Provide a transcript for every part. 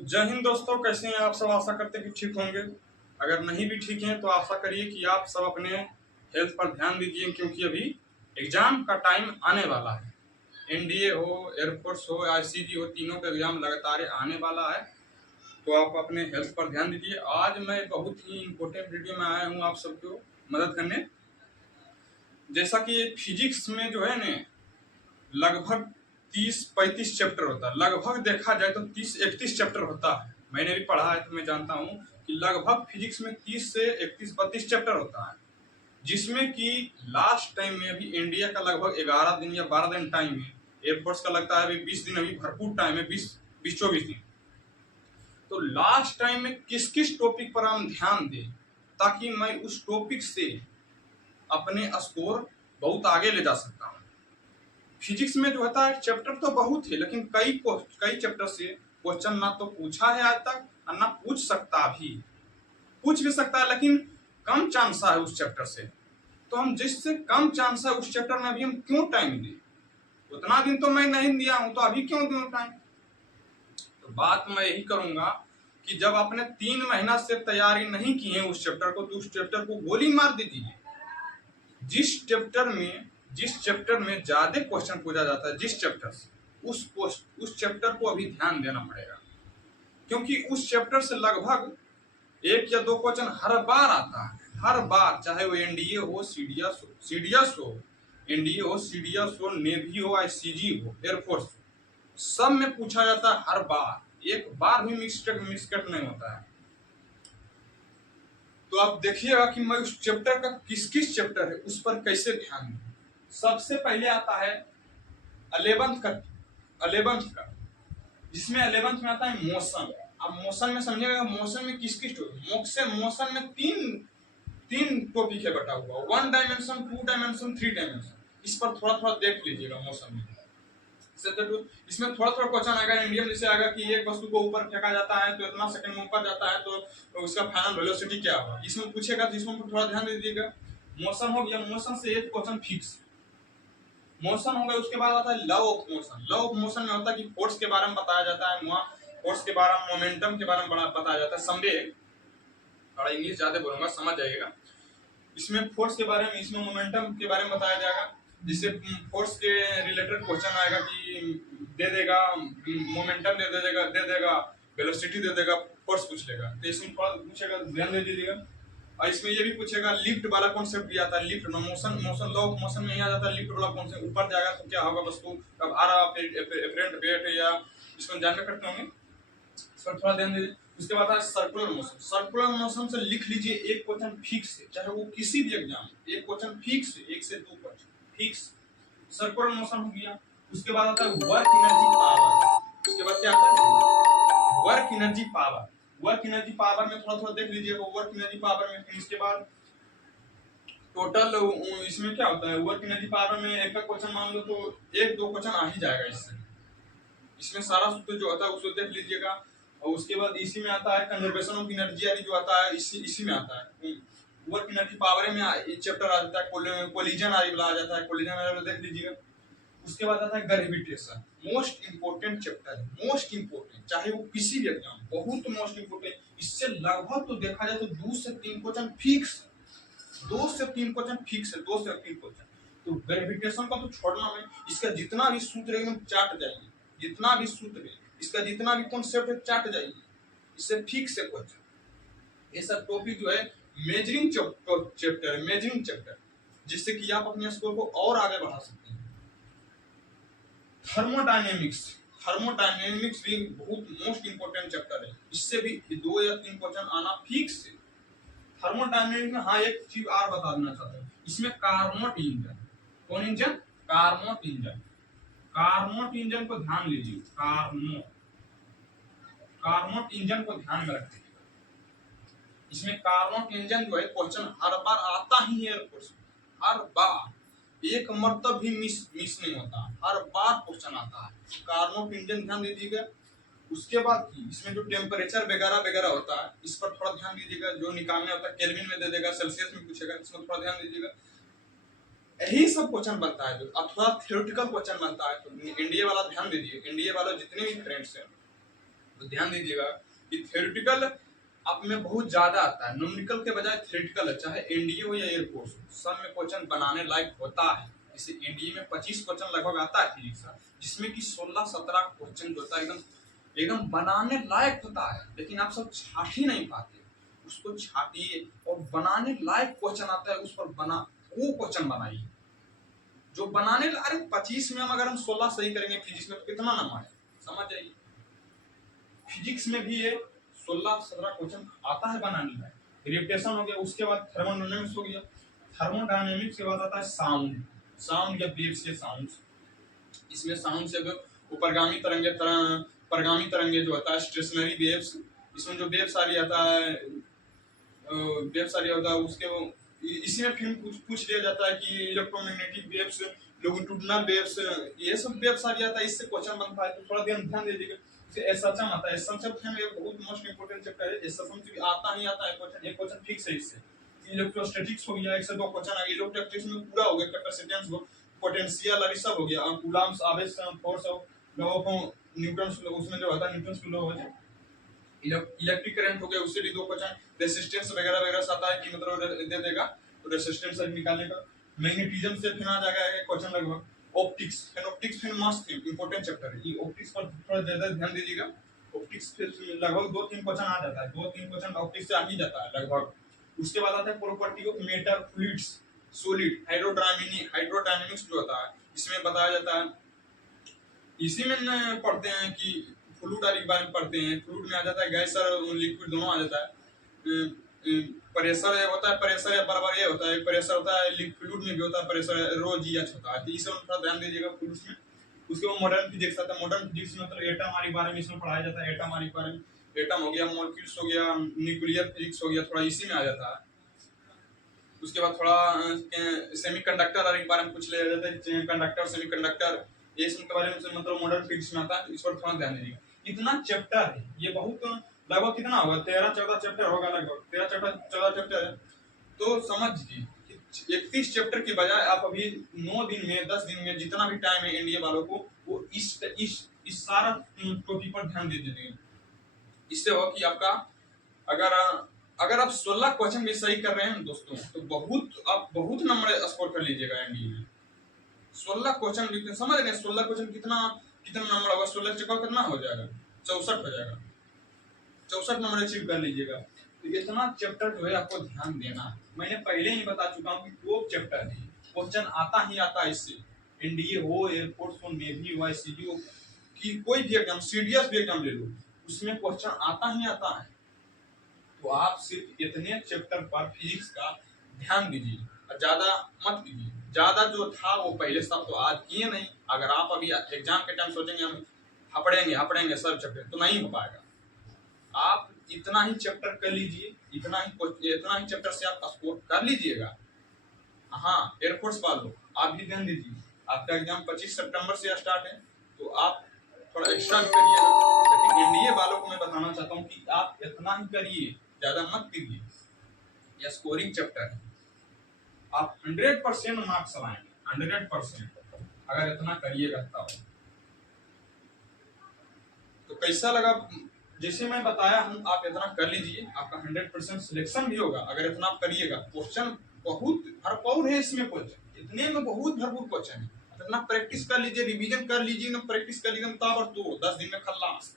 जय हिंद दोस्तों, कैसे हैं आप सब। आशा करते हैं कि ठीक होंगे। अगर नहीं भी ठीक हैं तो आशा करिए कि आप सब अपने हेल्थ पर ध्यान दीजिए, क्योंकि अभी एग्जाम का टाइम आने वाला है। एनडीए हो, एयरफोर्स हो, आईसीजी हो, तीनों का एग्जाम लगातार आने वाला है। तो आप अपने हेल्थ पर ध्यान दीजिए। आज मैं बहुत ही इम्पोर्टेंट वीडियो में आया हूँ आप सबको मदद करने। जैसा कि फिजिक्स में जो है ना, लगभग 30-35 चैप्टर होता है। लगभग देखा जाए तो 30-31 चैप्टर होता है। मैंने भी पढ़ा है तो मैं जानता हूँ कि लगभग फिजिक्स में 30 से 31-32 चैप्टर होता है, जिसमें कि लास्ट टाइम में अभी इंडिया का लगभग 11 दिन या 12 दिन टाइम है। एयरफोर्स का लगता है अभी 20 दिन, अभी भरपूर टाइम है, 20-24 दिन। तो लास्ट टाइम में किस किस टॉपिक पर हम ध्यान दें, ताकि मैं उस टॉपिक से अपने स्कोर बहुत आगे ले जा सकता हूँ। फिजिक्स में जो होता है चैप्टर तो बहुत है, लेकिन कई चैप्टर से क्वेश्चन ना तो पूछा है आज तक और ना पूछ सकता भी। पूछ भी सकता है लेकिन कम चांस है उस चैप्टर से। तो हम जिससे कम चांस है उस चैप्टर में अभी हम क्यों टाइम दें। उतना दिन तो मैं नहीं दिया हूं, तो अभी क्यों दूं टाइम। तो बात मैं यही करूंगा कि जब आपने 3 महीना से तैयारी नहीं की है उस चैप्टर को, तो उस चैप्टर को गोली मार दीजिए। जिस चैप्टर में ज्यादा क्वेश्चन पूछा जाता है, जिस चैप्टर से, उस चैप्टर को अभी ध्यान देना पड़ेगा, क्योंकि उस चैप्टर से लगभग 1 या 2 क्वेश्चन हर बार आता है। हर बार, चाहे वो एनडीए हो, सीडीएस हो, एनडीए हो, सीडीएस हो, नेवी हो, आईसीजी हो, एयरफोर्स हो, सब में पूछा जाता है हर बार। एक बार भी मिसकट नहीं होता है। तो आप देखिएगा कि मैं उस चैप्टर का किस किस चैप्टर है उस पर कैसे ध्यान दूं। सबसे पहले आता है 11th का, जिसमें 11th में आता है मोशन। अब मोशन में समझिएगा, मोशन में किस किस मोशन में तीन टॉपिक है बटा हुआ, 1 डायमेंशन, 2 डायमेंशन, 3 डायमेंशन। इस पर थोड़ा थोड़ा देख लीजिएगा। मोशन में इसमें थोड़ा थोड़ा क्वेश्चन आएगा। इंडियन जैसे आएगा कि एक वस्तु को ऊपर फेंका जाता है तो इतना सेकंड में ऊपर जाता है, तो उसका फाइनल वेलोसिटी क्या होगा, इसमें पूछेगा। तो इसमें थोड़ा ध्यान दे दीजिएगा। मोशन हो गया, मोशन से एक क्वेश्चन फिक्स मोशन हो गया। उसके बाद आता है love of motion. Love of motion में होता है कि फोर्स के बारे में बताया जाता है, वहाँ फोर्स के बारे में, मोमेंटम के बारे में बड़ा बताया जाता है। संवेग, थोड़ा इंग्लिश ज्यादा बोलूंगा, समझ जाइएगा। इसमें फोर्स के बारे में, इसमें मोमेंटम के बारे में बताया जाएगा। जिससे फोर्स के रिलेटेड क्वेश्चन आएगा कि दे देगा मोमेंटम, दे देगा वेलोसिटी, दे देगा फोर्स पूछ लेगा। तो इसमें थोड़ा पूछेगा, ध्यान दे दीजिएगा। और इसमें ये भी पूछेगा लिफ्ट वाला कॉन्सेप्ट भी आता है। Lift motion law of motion में ही आ जाता है। लिफ्ट वाला कॉन्सेप्ट, ऊपर जाएगा तो क्या होगा, वस्तु का भारा, एफरेंट वेट, या इसको जानना करते होंगे, इस पर थोड़ा ध्यान दीजिए। उसके बाद है सर्कुलर मोशन। सर्कुलर मोशन से लिख लीजिए एक क्वेश्चन फिक्स है, चाहे वो किसी भी एग्जाम में, एक क्वेश्चन फिक्स है, 1 से 2 क्वेश्चन फिक्स। सर्कुलर मोशन हो गया। उसके बाद आता है वर्क एनर्जी पावर। उसके बाद क्या आता है, work energy power. Work energy power में थोड़ा थोड़ा देख लीजिएगा। वर्क एनर्जी पावर में फिर इसके बाद टोटल इसमें क्या होता है, वर्क एनर्जी पावर में एक का क्वेश्चन मान लो तो 1-2 क्वेश्चन आ ही जाएगा इससे। इसमें सारा सूत्र जो होता है उसको देख लीजिएगा। और उसके बाद इसी में आता है कंजर्वेशन ऑफ एनर्जी, यानी जो आता है इसी में आता है। वर्क एनर्जी पावर में चैप्टर आ जाता है, कोलिजन आ जाता है, कोलिजन देख लीजिएगा। उसके बाद आता है ग्रेविटेशन। मोस्ट इंपोर्टेंट चैप्टर है, मोस्ट इंपोर्टेंट, चाहे वो किसी भी एग्जाम, बहुत मोस्ट इंपोर्टेंट। इससे लगभग तो देखा जाए तो 2 से 3 क्वेश्चन फिक्स, 2 से 3 क्वेश्चन फिक्स है, 2 से 3 क्वेश्चन। तो ग्रेविटेशन का तो छोड़ना में, इसका जितना भी सूत्र है एकदम चाट जाएंगे, जितना भी सूत्र है, इसका जितना भी कॉन्सेप्ट है चाट जाएगी, इससे फिक्स है क्वेश्चन। ये सब टॉपिक जो है मेजरिंग चैप्टर है, मेजरिंग चैप्टर, जिससे कि आप अपने स्कोर को और आगे बढ़ा सकते हैं। थर्मोडायनेमिक्स भी बहुत मोस्ट इंपोर्टेंट चैप्टर है। इससे भी 2 या 3 क्वेश्चन आना फिक्स है। थर्मोडायनेमिक्स में हाँ एक चीज और बता देना चाहता हूँ, इसमें कार्नोट इंजन, कौन engine, Carnot engine. Carnot engine को ध्यान लीजिए, कार्नोट इंजन को ध्यान में रखिए। इसमें कार्नोट इंजन जो है क्वेश्चन हर बार आता ही है, हर बार एक मरतब भी मिस नहीं होता, हर बार क्वेश्चन आता है। कार्नोट इंजन ध्यान दीजिएगा। उसके बाद इसमें जो टेम्परेचर वगैरह होता है, इस पर थोड़ा ध्यान दीजिएगा। जो निकालने होता है केल्विन में दे देगा, सेल्सियस में पूछेगा, इसमें थोड़ा ध्यान दीजिएगा। यही सब क्वेश्चन बनता है। अब थोड़ा थ्योरेटिकल क्वेश्चन बनता है, तो एनडीए वाला ध्यान दीजिए। एनडीए वाला जितने भी फ्रेंड्स हैं, तो ध्यान दीजिएगा कि थ्योरेटिकल आप में बहुत ज्यादा आता है, न्यूमेरिकल के बजाय थ्योरेटिकल है, चाहे एनडीए हो या एयरफोर्स हो, सब में क्वेश्चन बनाने लायक होता है। जैसे एनडीए में 25 क्वेश्चन लगभग आता है फिजिक्स का, जिसमें कि 16-17 क्वेश्चन जो होता है एकदम एकदम बनाने लायक होता है, लेकिन आप सब छाट ही नहीं पाते। उसको छाटिए और बनाने लायक क्वेश्चन आता है, उस पर बना वो क्वेश्चन बनाइए जो बनाने। अरे 25 में अगर हम 16 सही करेंगे फिजिक्स में तो कितना नंबर है, समझ जाइए। फिजिक्स में भी ये 16-17 क्वेश्चन आता है बनाने में। ग्रेविटेशन हो गया, उसके बाद थर्मोडायनेमिक्स हो गया, थर्मोडायनेमिक्स के बाद आता है साउंड, साउंड या वेव्स के साउंड्स। इसमें साउंड से उपरगामी तरंगे परगामी तरंगे जो होता है स्टेशनरी वेव्स, इसमें जो वेव्स आ रही आता है वेव्स आ रही होता है उसके इसी में फिर पूछ लिया जाता है कि इलेक्ट्रोमैग्नेटिक वेव्स, लॉन्गिट्यूडिनल वेव्स, ये सब वेव्स आ जाता है, इससे क्वेश्चन बनता है। तो थोड़ा ध्यान दीजिएगा। एसएचएम आता है, एसएचएम में बहुत मोस्ट इंपोर्टेंट चैप्टर है। एसएचएम से आता ही आता है क्वेश्चन, एक क्वेश्चन फिक्स है इससे। इलेक्ट्रोस्टैटिक्स हो गया, एक से दो क्वेश्चन आ गए, इलेक्ट्रोस्टैटिक्स में पूरा हो गया, कैपेसिटेंस हो, पोटेंशियल और सब हो गया, कूलम्ब्स, आवेश, force of law of Newton, उसमें जो होता है न्यूटन लॉ हो जाए। इलेक्ट्रिक करंट हो गया, उससे भी दो क्वेश्चन, रेजिस्टेंस वगैरह वगैरह आता है कि मतलब दे देगा तो रेजिस्टेंस निकालने का। मैग्नेटिज्म से फिर आ जाएगा एक क्वेश्चन लगभग। ऑप्टिक्स, ऑप्टिक्स फिर मस्त इंपोर्टेंट चैप्टर है, ये ऑप्टिक्स पर थोड़ा ज्यादा ध्यान दीजिएगा। ऑप्टिक्स फिर लगभग 2-3 क्वेश्चन आ जाता है, 2-3 क्वेश्चन ऑप्टिक्स से आ ही जाता है लगभग। उसके बाद आता है property of metal, fluids, solid, hydrodynamics जो होता है इसमें बताया जाता है। इसी में पढ़ते हैं कि फ्लूइड के बारे में पढ़ते हैं। फ्लूइड में आ जाता है गैस और लिक्विड दोनों आ जाता है। प्रेशर होता है, प्रेशर या बराबर ये होता है, प्रेशर होता है लिक्विड में भी होता है प्रेशर, रो जी एच होता है। तो इसे थोड़ा ध्यान दीजिएगा फ्लूइड्स में। उसके बाद मॉडर्न फिजिक्स आता है, मॉडर्न फिजिक्स में मतलब एटम के बारे में इसमें पढ़ाया जाता है, एटम के बारे में, एटम हो गया, मॉलिक्यूल्स हो गया, न्यूक्लियर फिजिक्स हो गया, थोड़ा इसी में आ जाता है। उसके बाद थोड़ा सेमीकंडक्टर के बारे में पूछ लिया जाता है, कंडक्टर, सेमीकंडक्टर, ये इसके बारे में मतलब मॉडर्न फिजिक्स में आता है। इस पर थोड़ा ध्यान दीजिएगा। इतना चैप्टर है, ये बहुत लगभग कितना होगा, 13-14 चैप्टर होगा, लगभग 13-14 चैप्टर है। तो समझ लीजिए 31 चैप्टर के बजाय आप अभी 9 दिन में, 10 दिन में, जितना भी टाइम है एनडीए वालों को, वो इस सारा टॉपिक पर ध्यान दे दीजिए। इससे हो कि आपका अगर अगर आप 16 क्वेश्चन भी सही कर रहे हैं दोस्तों, तो आप बहुत नंबर स्कोर कर लीजिएगा एनडीए में। 16 क्वेश्चन भी समझ रहे हैं, 16 क्वेश्चन कितना कितना नंबर होगा, 16 चक्का कितना हो जाएगा, 64 हो जाएगा, 64 नंबर अचीव कर लीजिएगा। तो इतना चैप्टर जो है आपको ध्यान देना है। मैंने पहले ही बता चुका हूँ कि 2 चैप्टर है, क्वेश्चन आता ही आता है इससे। एनडीए हो, एयरफोर्स हो, नेवी हो, आईसीडी हो, कि कोई भी एग्जाम, सीडीएस भी एग्जाम ले लो, उसमें क्वेश्चन आता ही आता है। तो आप सिर्फ इतने चैप्टर पर फिजिक्स का ध्यान दीजिए और ज्यादा मत कीजिए। ज्यादा जो था वो पहले सब तो आज किए नहीं। अगर आप अभी एग्जाम के टाइम सोचेंगे हम हपड़ेंगे सब चैप्टर, तो नहीं हो पाएगा। आप इतना ही चैप्टर कर लीजिए, इतना ही चैप्टर से आप स्कोर कर लीजिएगा। हाँ, एयरफोर्स वालों आप भी ध्यान दीजिए, आपका एग्जाम 25 सितंबर से स्टार्ट है, तो आप थोड़ा एक्स्ट्रा भी करिएगा। लेकिन एनडीए वालों को मैं बताना चाहता हूँ कि आप इतना ही करिए, ज्यादा मत कीजिए। यह स्कोरिंग चैप्टर है, आप 100% मार्क्स लाएंगे, 100% अगर इतना करिएगा तब। तो कैसा लगा जैसे मैं बताया हूँ, आप इतना कर लीजिए, आपका 100% सिलेक्शन भी होगा अगर इतना आप करिएगा। क्वेश्चन बहुत भरपूर है इसमें, क्वेश्चन इतने में बहुत भरपूर क्वेश्चन है। इतना प्रैक्टिस कर लीजिए, रिवीजन कर लीजिए, प्रैक्टिस कर लीजिए, ताबड़तोड़ 10 दिन में खल्लास।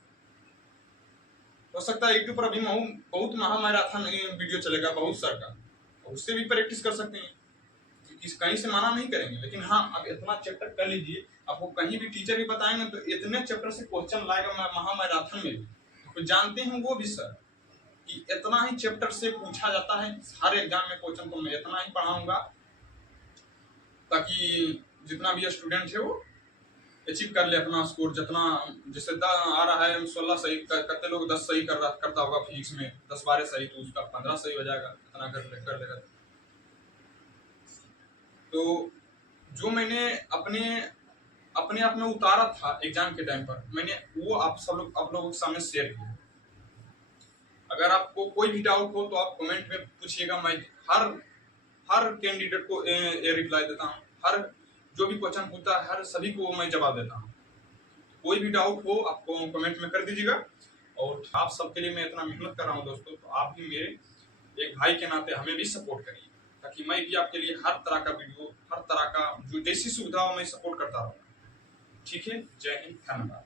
हो सकता है यूट्यूब पर अभी बहुत महामैराथन वीडियो चलेगा बहुत सारा का, उससे भी प्रैक्टिस कर सकते हैं, कहीं से माना नहीं करेंगे। लेकिन हाँ, अब इतना चैप्टर कर लीजिए, आपको कहीं भी टीचर भी बताएंगे तो इतने चैप्टर से क्वेश्चन लाएगा महामैराथन में भी। तो जानते हैं वो भी सर कि इतना ही चैप्टर से पूछा जाता है हर एग्जाम में क्वेश्चन, तो मैं इतना ही पढ़ाऊंगा ताकि जितना भी स्टूडेंट है वो अचीव कर ले अपना स्कोर। जितना जैसे आ रहा है 16 सही करते लोग 10 सही करता होगा फिजिक्स में, 10-12 सही, तो उसका 15 सही हो जाएगा, इतना कर लेगा। तो जो मैंने अपने आप में उतारा था एग्जाम के टाइम पर, मैंने वो आप लोगों के सामने शेयर किया। अगर आपको कोई भी डाउट हो तो आप कमेंट में पूछिएगा, मैं हर कैंडिडेट को रिप्लाई देता हूँ। हर जो भी क्वेश्चन पूछता है हर सभी को मैं जवाब देता हूँ। कोई भी डाउट हो आपको कमेंट में कर दीजिएगा। और आप सबके लिए मैं इतना मेहनत कर रहा हूँ दोस्तों, तो आप भी मेरे एक भाई के नाते हमें भी सपोर्ट करिए, ताकि मैं भी आपके लिए हर तरह का वीडियो, हर तरह का जो जैसी सुविधा हो मैं सपोर्ट करता रहूँ। ठीक है, जय हिंद, धन्यवाद।